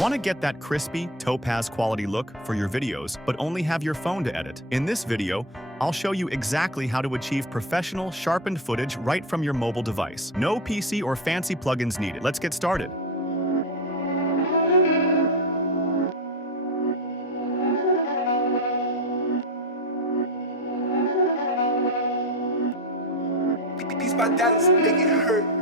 Want to get that crispy, Topaz quality look for your videos, but only have your phone to edit? In this video, I'll show you exactly how to achieve professional, sharpened footage right from your mobile device. No PC or fancy plugins needed. Let's get started. These my dollars make it hurt.